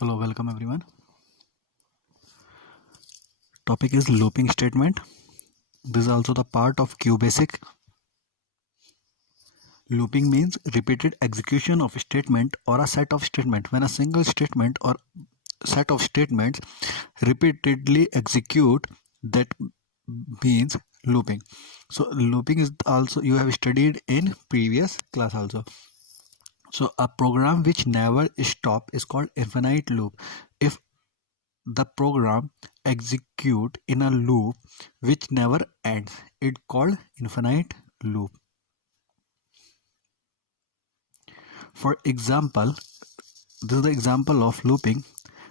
Hello, welcome everyone. Topic is looping statement. This is also the part of QBasic. Looping means repeated execution of a statement or a set of statements. When a single statement or set of statements repeatedly execute, that means looping. So looping is also you have studied in previous class also. So a program which never stop is called infinite loop. If the program execute in a loop which never ends, it called infinite loop. For example, this is the example of looping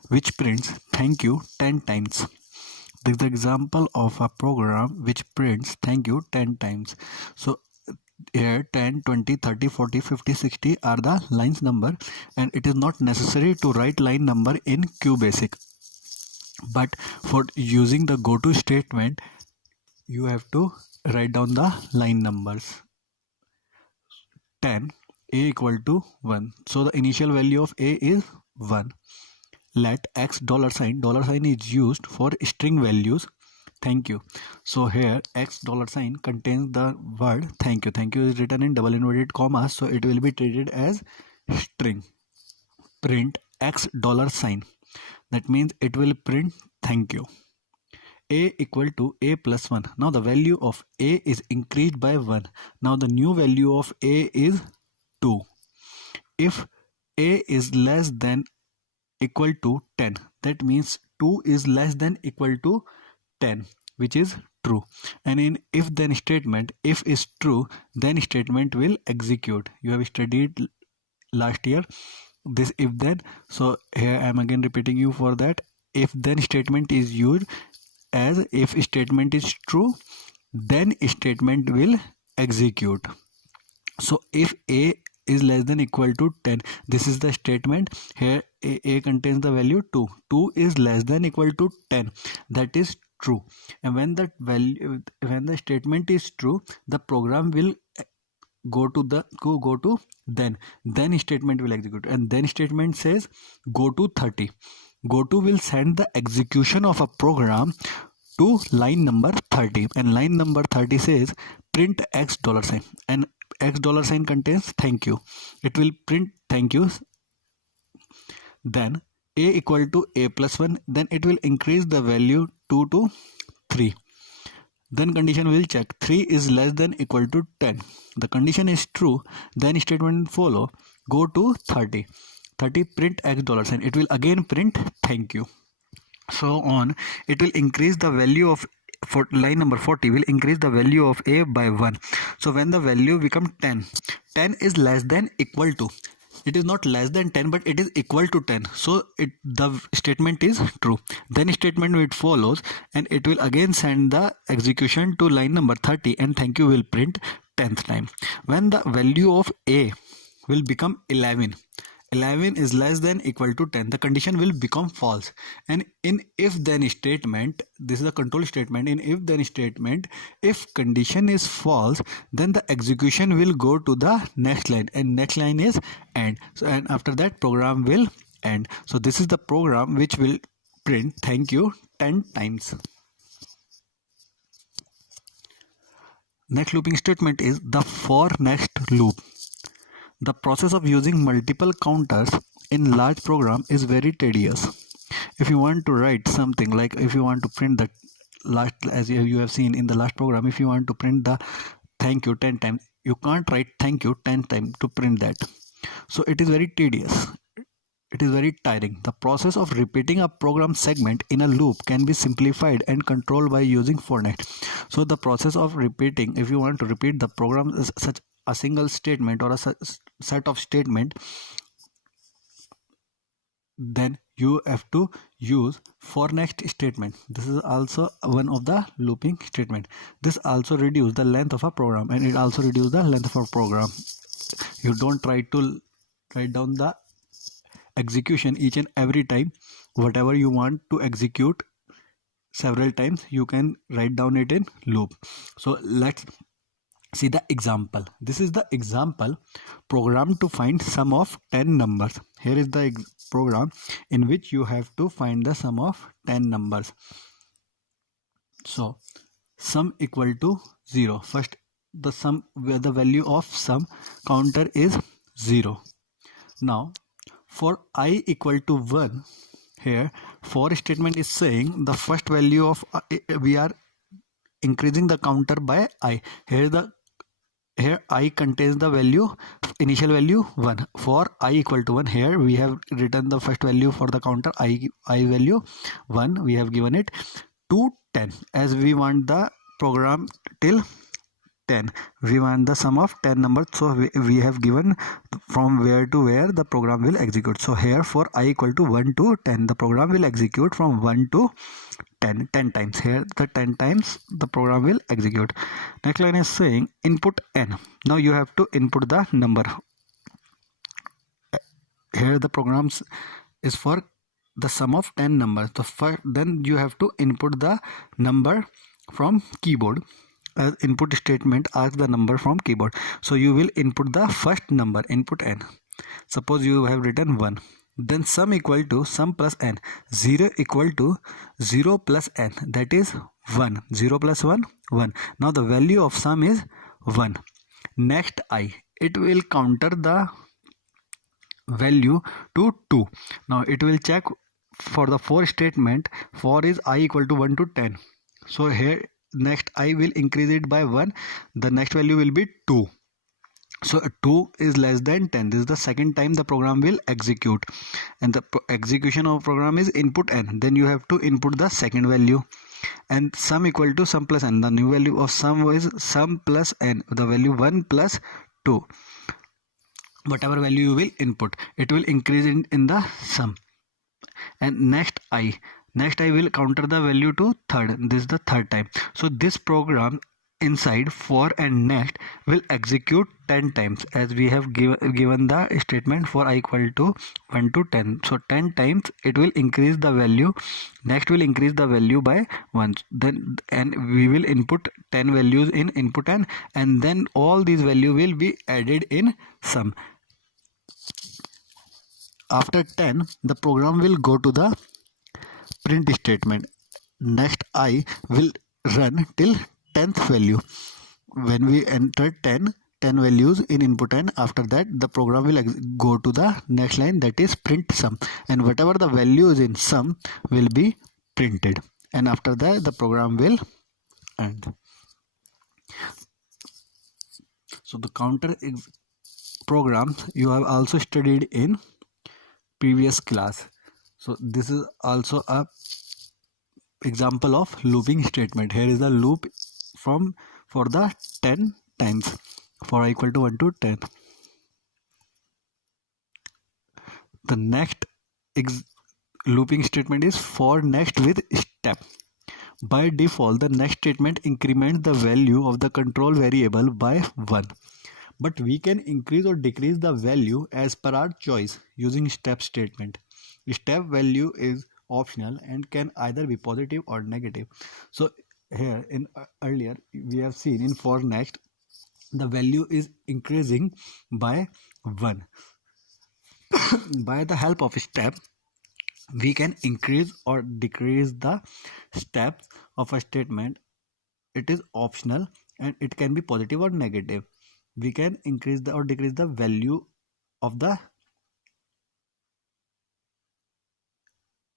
which prints thank you 10 times. This is the example of a program which prints thank you 10 times. So here 10, 20, 30, 40, 50, 60 are the lines number, and it is not necessary to write line number in QBasic. But for using the go to statement, you have to write down the line numbers. 10, a equal to 1. So the initial value of a is 1. Let x $sign is used for string values thank you. So here x $sign contains the word thank you. Thank you is written in double inverted commas, so it will be treated as string. Print x $sign. That means it will print thank you. A equal to a plus 1. Now the value of a is increased by 1. Now the new value of a is 2. If a is less than equal to 10, that means 2 is less than equal to 10, which is true. And in if then statement, if is true, then statement will execute. You have studied last year this if then. So here I am again repeating you for that. If then statement is used as if statement is true, then statement will execute. So if a is less than equal to 10, this is the statement. Here a contains the value 2. 2 is less than equal to 10, that is true. And when that value, when the statement is true, the program will go to then statement will execute, and then statement says go to 30. Go to will send the execution of a program to line number 30, and line number 30 says print x $sign, and x $sign contains thank you. It will print thank you. Then a equal to a plus 1, then it will increase the value 2 to 3. Then condition will check 3 is less than equal to 10. The condition is true, then statement follow go to 30. 30 print x $sign. It will again print thank you. So on, it will increase the value of, for line number 40 will increase the value of a by 1. So when the value become 10, 10 is less than equal to, it is not less than 10 but it is equal to 10, so the statement is true. Then statement it follows, and it will again send the execution to line number 30, and thank you will print 10th time. When the value of a will become 11, 11 is less than equal to 10, the condition will become false. And in if then statement, this is a control statement. In if then statement, if condition is false, then the execution will go to the next line, and next line is end. So and after that program will end. So this is the program which will print thank you 10 times. Next looping statement is the for next loop. The process of using multiple counters in large program is very tedious. If you want to write something, like if you want to print the last, as you have seen in the last program, if you want to print the thank you 10 times, you can't write thank you 10 times to print that. So it is very tedious. It is very tiring. The process of repeating a program segment in a loop can be simplified and controlled by using for next. So the process of repeating, if you want to repeat the program is such a single statement or a set of statement, then you have to use for next statement. This is also one of the looping statement. This also reduce the length of a program, and it also reduce the length of a program. You don't try to write down the execution each and every time. Whatever you want to execute several times, you can write down it in loop. So let's see the example. This is the example program to find sum of 10 numbers. Here is the program in which you have to find the sum of 10 numbers. So sum equal to 0. First, the sum where the value of sum counter is 0. Now for I equal to 1, here for statement is saying the first value of we are increasing the counter by I. Here I contains the value, initial value 1. For I equal to 1, here we have written the first value for the counter I value 1. We have given it to 10 as we want the program till 10. We want the sum of 10 numbers, so we have given from where to where the program will execute. So here for I equal to 1 to 10, the program will execute from 1 to 10 times. Here the 10 times the program will execute. Next line is saying input n. Now you have to input the number. Here the programs is for the sum of 10 numbers. Then you have to input the number from keyboard. As input statement asks the number from keyboard. So you will input the first number, input n. Suppose you have written 1. Then sum equal to sum plus n. 0 equal to 0 plus n. That is 1. 0 plus 1, 1. Now the value of sum is 1. Next I. It will counter the value to 2. Now it will check for the for statement. For is I equal to 1 to 10. So here next I will increase it by 1. The next value will be 2. So 2 is less than 10. This is the second time the program will execute, and the execution of program is input n. Then you have to input the second value, and sum equal to sum plus n. The new value of sum is sum plus n, the value 1 plus 2. Whatever value you will input, it will increase in the sum. And next I will counter the value to third. This is the third time. So this program inside for and next will execute 10 times as we have given the statement for I equal to 1 to 10. So 10 times it will increase the value. Next will increase the value by 1. Then and we will input 10 values in input n, and then all these values will be added in sum. After 10, the program will go to the print statement. Next I will run till 10th value. When we enter 10 values in input n, after that the program will go to the next line, that is print sum, and whatever the value is in sum will be printed, and after that the program will end. So the counter program you have also studied in previous class. So this is also a example of looping statement. Here is the loop for the 10 times for I equal to 1 to 10. The next looping statement is for next with step. By default, the next statement increments the value of the control variable by 1. But we can increase or decrease the value as per our choice using step statement. Step value is optional and can either be positive or negative. So here in earlier we have seen in for next the value is increasing by 1. By the help of step we can increase or decrease the steps of a statement. It is optional and it can be positive or negative. We can increase or decrease the value of the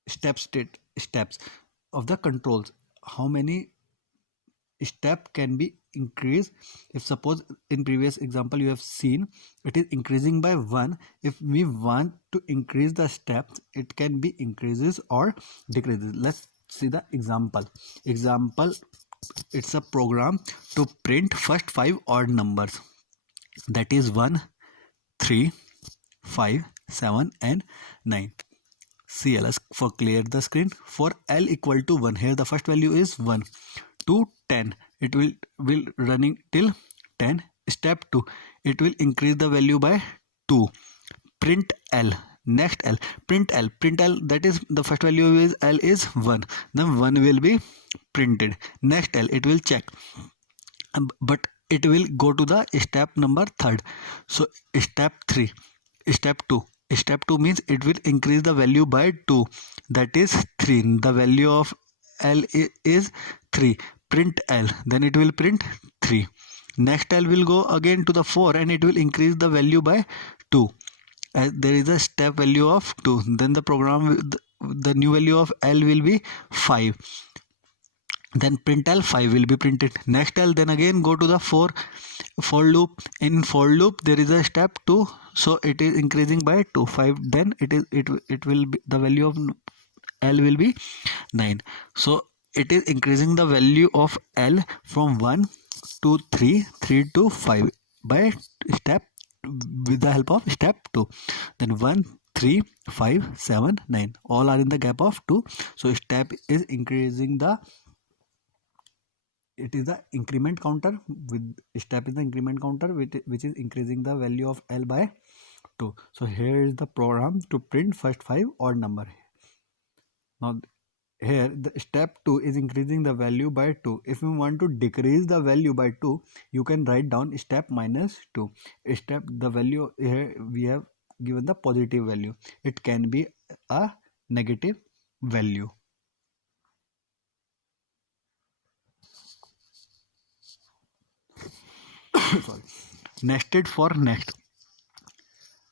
steps of the controls. How many step can be increased? If suppose in previous example you have seen it is increasing by 1. If we want to increase the steps, it can be increases or decreases. Let's see the example. It's a program to print first 5 odd numbers, that is 1, 3, 5, 7 and 9. CLS for clear the screen. For L equal to 1, here the first value is 1 to 10. It will running till 10. Step 2, it will increase the value by 2. Print L. Next L, print L, that is the first value is L is 1. Then 1 will be printed. Next L, it will check, but it will go to the step number 3rd. So step 2, step 2 means it will increase the value by 2, that is 3. The value of L is 3. Print L, then it will print 3. Next L will go again to the 4 and it will increase the value by 2. As there is a step value of 2, then the program, the new value of L will be 5. Then print L 5 will be printed. Next L, then again go to the for loop. In for loop there is a step 2, so it is increasing by 2. 5, then it will be the value of L will be 9. So it is increasing the value of L from 1 to 3, 3 to 5 by step, with the help of step 2. Then 1, 3, 5, 7, 9 all are in the gap of 2. So step is increasing the, it is the increment counter, with step is the increment counter which is increasing the value of L by 2. So here is the program to print first 5 odd number. Now here the step 2 is increasing the value by 2. If you want to decrease the value by 2, you can write down step minus 2. Step, the value here we have given the positive value, it can be a negative value. Sorry. Nested for next.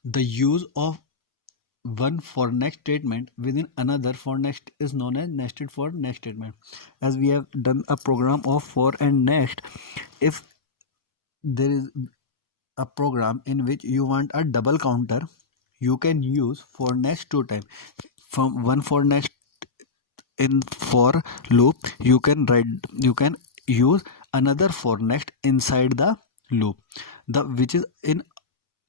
The use of one for next statement within another for next is known as nested for next statement. As we have done a program of for and next, if there is a program in which you want a double counter, you can use for next 2 times. From one for next in for loop, you can use another for next inside the loop, the which is in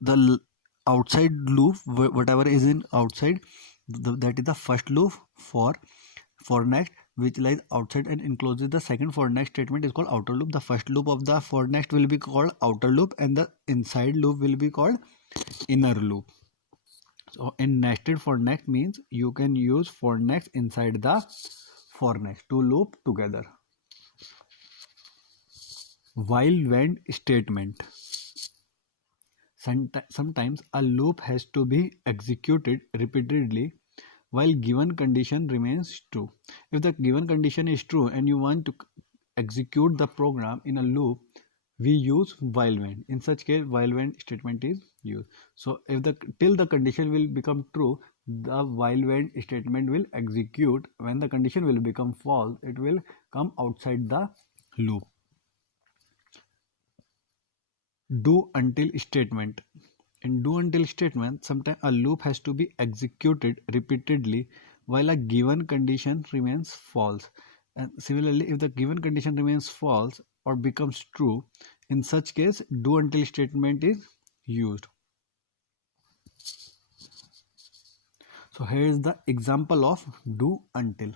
the outside loop. Whatever is in outside, that is the first loop for next, which lies outside and encloses the second for next statement is called outer loop. The first loop of the for next will be called outer loop and the inside loop will be called inner loop. So in nested for next means you can use for next inside the for next to loop together. While when statement. Sometimes a loop has to be executed repeatedly while given condition remains true. If the given condition is true and you want to execute the program in a loop, we use while when. In such case, while when statement is used. So if the till the condition will become true, the while when statement will execute. When the condition will become false, it will come outside the loop. Do until statement. In do until statement, sometimes a loop has to be executed repeatedly while a given condition remains false. And similarly, if the given condition remains false or becomes true, in such case, do until statement is used. So here is the example of do until.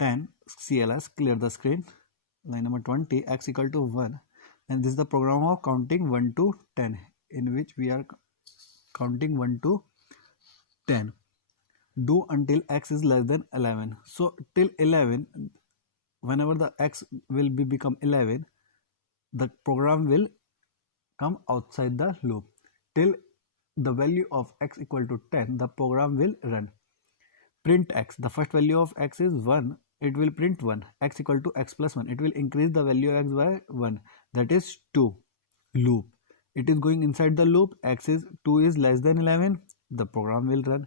10 CLS, clear the screen. Line number 20, x equal to 1. And this is the program of counting 1 to 10, in which we are counting 1 to 10. Do until x is less than 11. So till 11, whenever the x will be become 11, the program will come outside the loop. Till the value of x equal to 10, the program will run. Print x, the first value of x is 1, it will print 1. X equal to x plus 1, it will increase the value of x by 1, that is 2. Loop, it is going inside the loop. X is 2 is less than 11, the program will run.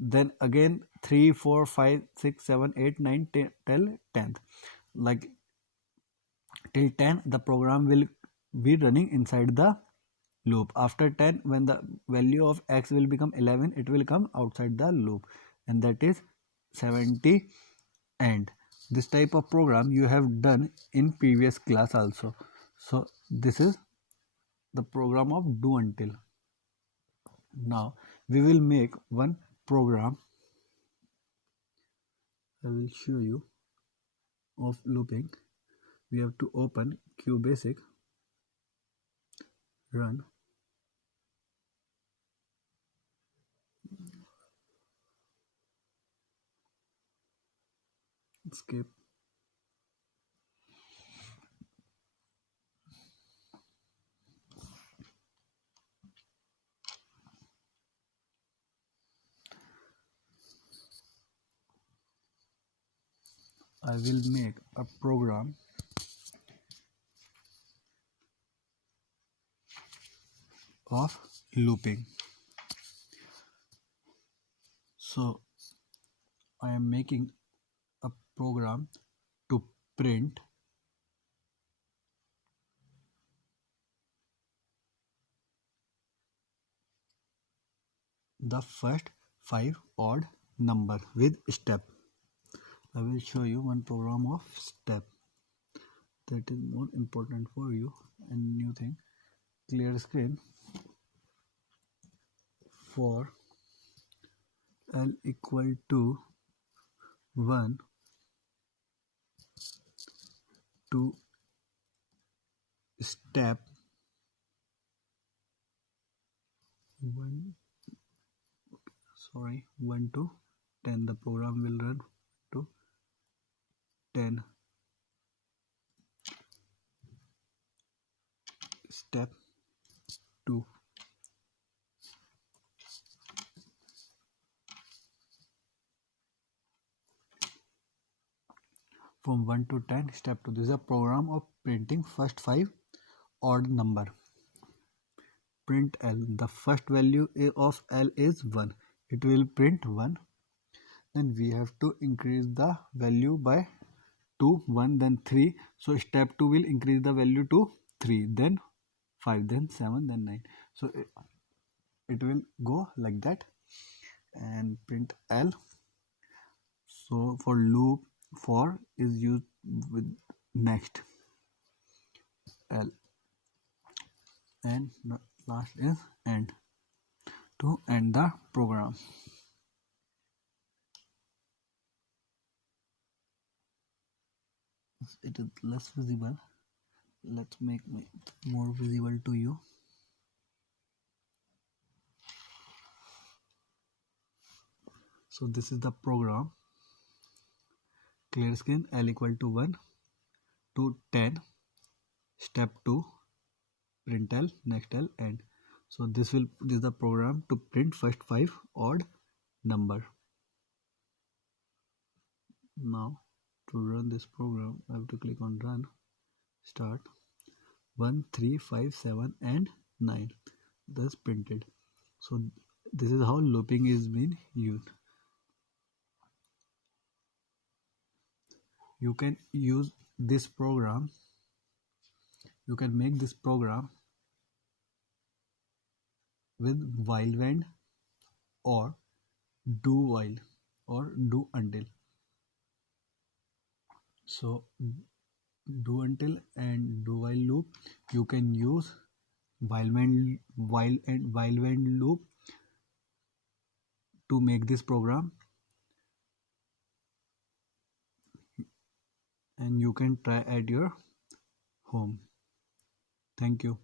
Then again 3, 4, 5, 6, 7, 8, 9 till 10th, like till 10 the program will be running inside the loop. After 10, when the value of x will become 11, it will come outside the loop, and that is 70 end. This type of program you have done in previous class also. So this is the program of do until. Now we will make one program. I will show you of looping. We have to open QBasic, run, escape. I will make a program of looping. So I am making a program to print the first 5 odd number with step. I will show you one program of step that is more important for you. And new thing, clear screen for L equal to 1 to step 1, 1 to 10. The program will run to 10. Step 2. From 1 to 10, step 2. This is a program of printing first 5 odd number. Print L. The first value of L is 1. It will print 1. Then we have to increase the value by 2, 1, then 3. So step 2 will increase the value to 3, then 5, then 7, then 9. So it will go like that. And print L. So for loop, for is used with next L, and the last is end to end the program. It is less visible. Let's make it more visible to you. So this is the program. Clear screen, L equal to 1 to 10. Step 2, print L, next L, end. So this is the program to print first 5 odd number. Now to run this program, I have to click on run, start. 1, 3, 5, 7 and 9 thus printed. So this is how looping is being used. You can use this program, you can make this program with while when or do while or do until. So do until and do while loop, you can use while when loop to make this program, and you can try at your home. Thank you.